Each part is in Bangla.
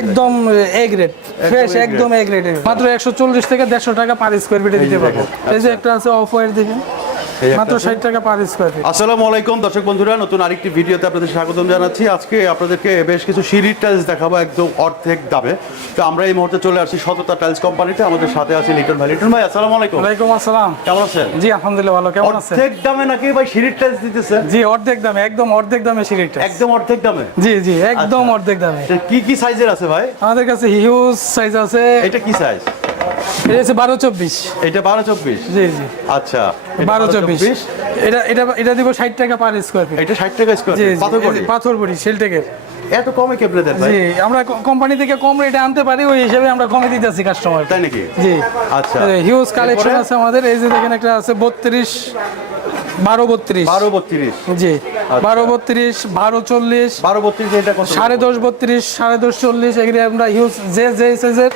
একদম এ গ্রেড ফ্রেশ, একদম এ গ্রেড। মাত্র 140 থেকে 150 টাকা পার স্কয়ার ফিটে দিতে পারবো। এই যে একটা আছে অফ হোয়াইট দেখেন, মাত্র 60 টাকা পার স্কয়ার ফিট। আসসালামু আলাইকুম দর্শক বন্ধুরা, নতুন আরেকটি ভিডিওতে আপনাদের স্বাগতম জানাচ্ছি। আজকে আপনাদেরকে বেশ কিছু সিঁড়ির টাইলস দেখাবো একদম অর্ধেক দামে। তো আমরা এই মুহূর্তে চলে আসছি সততা টাইলস কোম্পানিতে। আমাদের সাথে আছে লিটন ভাই। লিটন ভাই আসসালামু আলাইকুম। ওয়ালাইকুম আসসালাম, কেমন আছেন? জি আলহামদুলিল্লাহ ভালো। কেমন আছেন? অর্ধেক দামে নাকি ভাই সিঁড়ির টাইলস দিতেছে? জি অর্ধেক দামে, একদম অর্ধেক দামে সিঁড়ির টাইলস। একদম অর্ধেক দামে? জি জি একদম অর্ধেক দামে। কি কি সাইজের আছে ভাই? আমাদের কাছে হিউজ সাইজ আছে। এটা কি সাইজ? এটা হচ্ছে 12-24। এটা 12-24? জি জি আচ্ছা, 12-24। এটা দিব 60 টাকা পার স্কয়ার ফিট। এটা 60 টাকা স্কয়ার জি ফিট? পাথর বড়ি সেলটেকের। এত কমে কেমনে দেন ভাই? জি আমরা কোম্পানি থেকে কম রেটে আনতে পারি, ওই হিসাবে আমরা কমে দিতেছি কাস্টমার। তাই নাকি? জি আচ্ছা, হিউজ কালেকশন আছে আমাদের। এই যে দেখেন একটা আছে 32 12-32। 12-32? জি 12-32 12-40 12-32 এটা কত? 10.5 32 10.5 40। এগুলি আমরা হিউজ যে সাইজের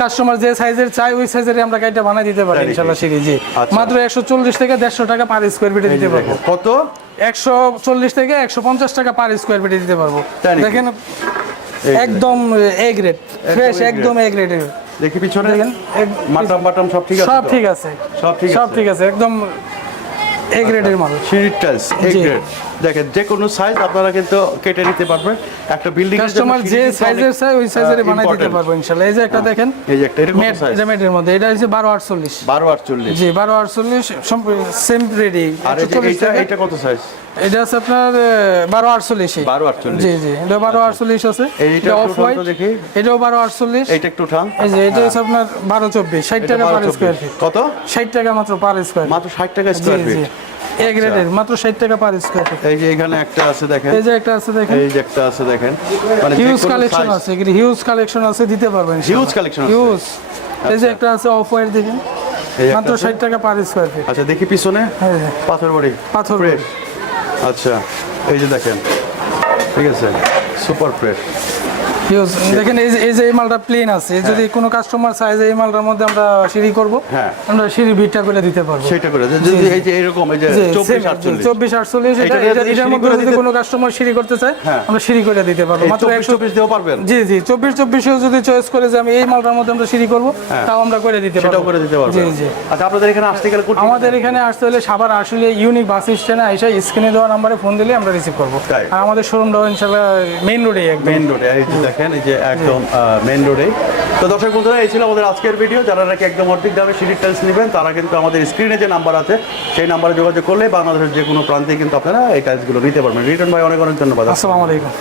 কাস্টমার যে সাইজের চাই ওই সাইজের আমরা কাইটা বানাই দিতে পারি ইনশাআল্লাহ সিঁড়ি। জি মাত্র 140 থেকে 150 টাকা পার স্কয়ার ফিটে দিতে পারবো। কত? 140 থেকে 150 টাকা পার স্কয়ার ফিটে দিতে পারবো। দেখেন একদম এ গ্রেড ফ্রেশ, একদম এ গ্রেড। দেখি পিছনে দেখেন বাটাম সব ঠিক আছে? সব ঠিক আছে, সব ঠিক আছে, একদম এ গ্রেডের মাল। সিঁড়ির টাইলস এ গ্রেড। দেখেন যে কোনো সাইজ আপনারা কিন্তু কেটে নিতে পারবেন। একটা বিল্ডিং কাস্টমার যে সাইজের চাই ওই সাইজের বানাই দিতে পারবো ইনশাআল্লাহ। এই যে একটা দেখেন, এই যে একটা এরকম সাইজ, এটা মেটের মধ্যে, এটা হচ্ছে 12-48। 12-48? জি 12-48 সেম রেডি। আর এটা কত সাইজ? এটা আছে আপনার 12-48। 12-48? জি জি এটা 12-48 আছে। এইটা অফ হোয়াইট দেখি, এটাও 12-48। এইটা একটু উঠান। এই যে এটা হচ্ছে আপনার 12-24 60 টাকা পার স্কয়ার ফিট। কত? 60 টাকা মাত্র পার স্কয়ার। মাত্র 60 টাকা স্কয়ার ফিট? এ গ্রেডের মাত্র 60 টাকা পার স্কয়ার ফিট। এই যে এখানে একটা আছে দেখেন, এই যে একটা আছে দেখেন, এই যে একটা আছে দেখেন, মানে হিউজ কালেকশন আছে, এগুলি হিউজ কালেকশন আছে, দিতে পারবেন হিউজ কালেকশন আছে, হিউজ। এই যে একটা আছে অফ হোয়াইট দেখেন, মাত্র 60 টাকা পার স্কয়ার ফিট। আচ্ছা দেখি পিছনে, পাথর বড়ি, পাথর ফ্রেশ। আচ্ছা এই যে দেখেন, ঠিক আছে, সুপার ফ্রেশ হিউজ। দেখেন এই যে এই মালটা প্লেন আছে, যদি কোনো কাস্টমার সাইজ এই মালটার মধ্যে আমরা সিঁড়ি করব, হ্যাঁ আমরা সিঁড়ি ভিটটা করে দিতে পারবো। সেটা করে যদি এই যে এরকম এই যে 24-48 এটার মধ্যে যদি কোনো কাস্টমার সিঁড়ি করতে চায় আমরা সিঁড়ি করে দিতে পারবো। মাত্র 120 দিতেও পারবেন? জি জি 24-24 যদি চয়েস করে যে আমি এই মালটার মধ্যে আমরা সিঁড়ি করব, তাও আমরা করে দিতে পারবো। সেটাও করে দিতে পারবেন? জি জি। আচ্ছা আপনাদের এখানে আসতে গেলে আমাদের এখানে আসতে হলে সাভার আসলে ইউনিক বাস স্ট্যান্ডে এসে স্ক্রিনে দেওয়া নম্বরে ফোন দিলে আমরা রিসিভ করব। আর আমাদের শোরুমটাও ইনশাআল্লাহ মেইন রোডে, একদম মেইন রোডে। এই যে দেখেন, এই যে একদম মেইন রোডে। তো দর্শক বন্ধুরা, এই ছিল আমাদের আজকের ভিডিও। যারা নাকি একদম অর্ধেক দামে সিঁড়ির টাইলস নেবেন তারা কিন্তু আমাদের স্ক্রিনে যে নাম্বার আছে সেই নাম্বারে যোগাযোগ করলে বাংলাদেশের যে কোনো প্রান্তে কিন্তু আপনারা এই টাইলসগুলো নিতে পারবেন। রিটন ভাই অনেক অনেক ধন্যবাদ। আসসালামু আলাইকুম।